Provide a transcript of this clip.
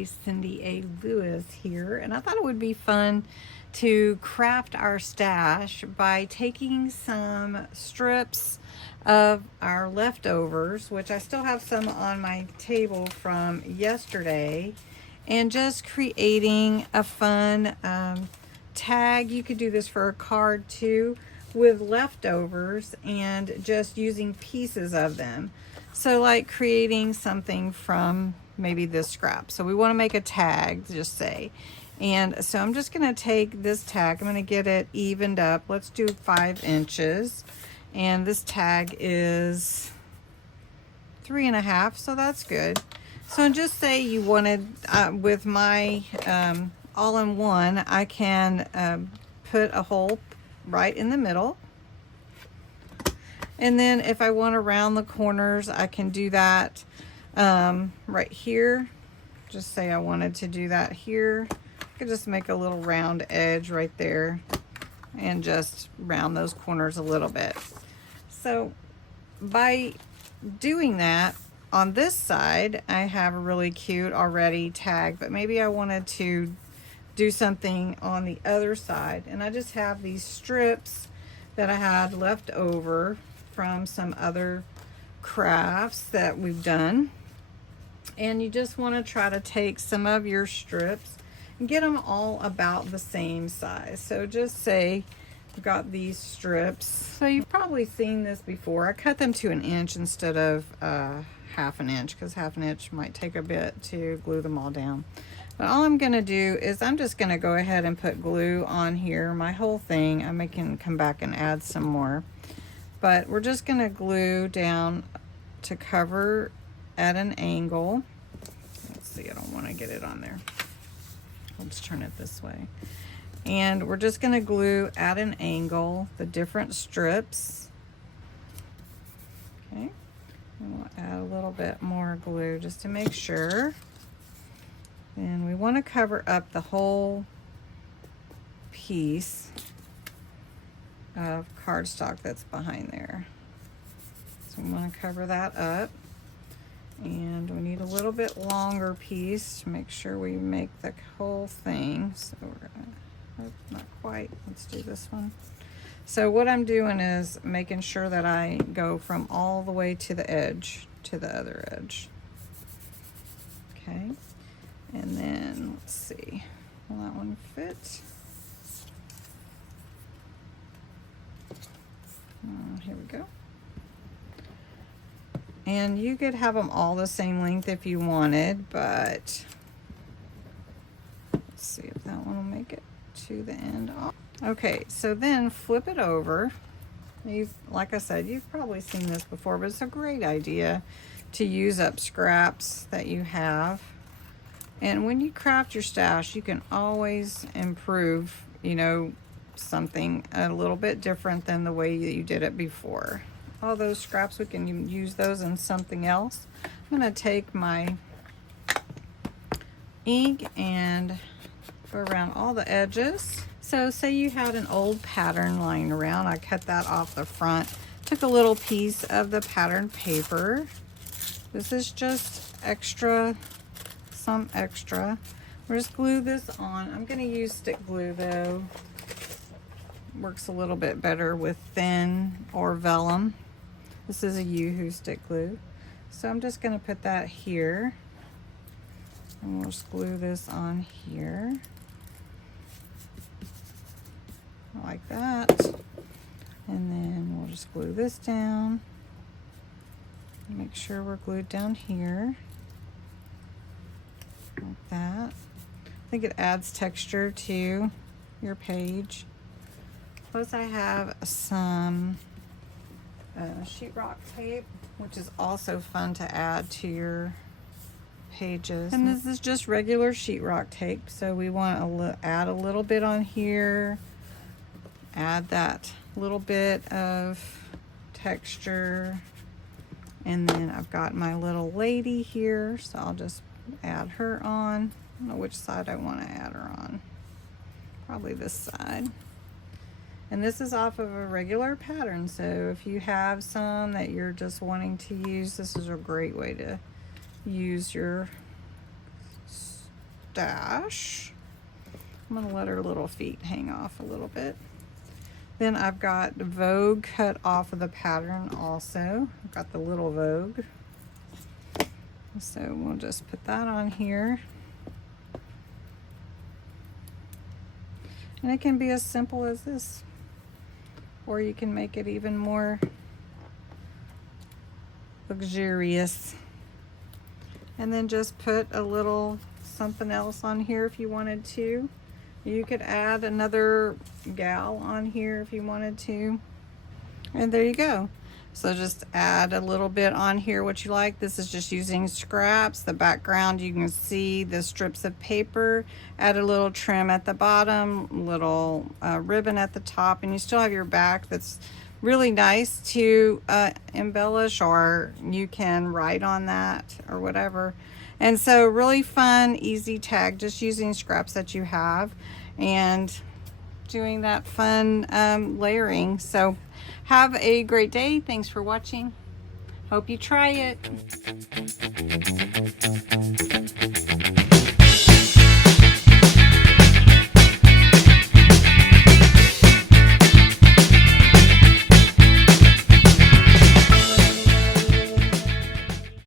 guys, Cindy A. Lewis here, and I thought it would be fun to craft our stash by taking some strips of our leftovers, which I still have some on my table from yesterday, and just creating a fun tag. You could do this for a card too, with leftovers and just using pieces of them. So like creating something from maybe this scrap. So we want to make a tag, just say. And so I'm just going to take this tag, I'm going to get it evened up. Let's do 5 inches. And this tag is 3.5, so that's good. So just say you wanted, with my all-in-one, I can put a hole right in the middle. And then if I want to round the corners, I can do that right here. Just say I wanted to do that here. I could just make a little round edge right there and just round those corners a little bit. So by doing that, on this side, I have a really cute already tag, but maybe I wanted to do something on the other side. And I just have these strips that I had left over from some other crafts that we've done. And you just want to try to take some of your strips and get them all about the same size. So just say I've got these strips. So you've probably seen this before. I cut them to 1 inch instead of 1/2 inch, because 1/2 inch might take a bit to glue them all down. But all I'm going to do is I'm just going to go ahead and put glue on here, my whole thing. I can come back and add some more. But we're just going to glue down to cover at an angle. Let's see, I don't want to get it on there. Let's turn it this way. And we're just going to glue at an angle the different strips. Okay. And we'll add a little bit more glue just to make sure. And we want to cover up the whole piece of cardstock that's behind there. So we want to cover that up. And we need a little bit longer piece to make sure we make the whole thing. So we're gonna, not quite, let's do this one. So what I'm doing is making sure that I go from all the way to the edge to the other edge. Okay, and then let's see, will that one fit? Here we go. And you could have them all the same length if you wanted, but let's see if that one will make it to the end. Okay, so then flip it over. Like I said, you've probably seen this before, but it's a great idea to use up scraps that you have. And when you craft your stash, you can always improve, you know, something a little bit different than the way that you did it before. All those scraps, we can use those in something else. I'm going to take my ink and go around all the edges. So say you had an old pattern lying around. I cut that off the front. Took a little piece of the pattern paper. This is just extra, some extra. We'll just glue this on. I'm going to use stick glue though. Works a little bit better with thin or vellum. This is a Yoo-hoo stick glue. So I'm just going to put that here. And we'll just glue this on here. Like that. And then we'll just glue this down. Make sure we're glued down here. Like that. I think it adds texture to your page. Plus I have some sheetrock tape, which is also fun to add to your pages. And this is just regular sheetrock tape, so we want to add a little bit on here, add that little bit of texture, and then I've got my little lady here, so I'll just add her on. I don't know which side I want to add her on. Probably this side. And this is off of a regular pattern, so if you have some that you're just wanting to use, this is a great way to use your stash. I'm gonna let her little feet hang off a little bit. Then I've got Vogue cut off of the pattern also. I've got the little Vogue. So we'll just put that on here. And it can be as simple as this, or you can make it even more luxurious. And then just put a little something else on here if you wanted to. You could add another gal on here if you wanted to. And there you go. So just add a little bit on here what you like. This is just using scraps. The background, you can see the strips of paper. Add a little trim at the bottom, little ribbon at the top, and you still have your back that's really nice to embellish, or you can write on that or whatever. And so really fun, easy tag, just using scraps that you have and doing that fun layering. So have a great day. Thanks for watching. Hope you try it.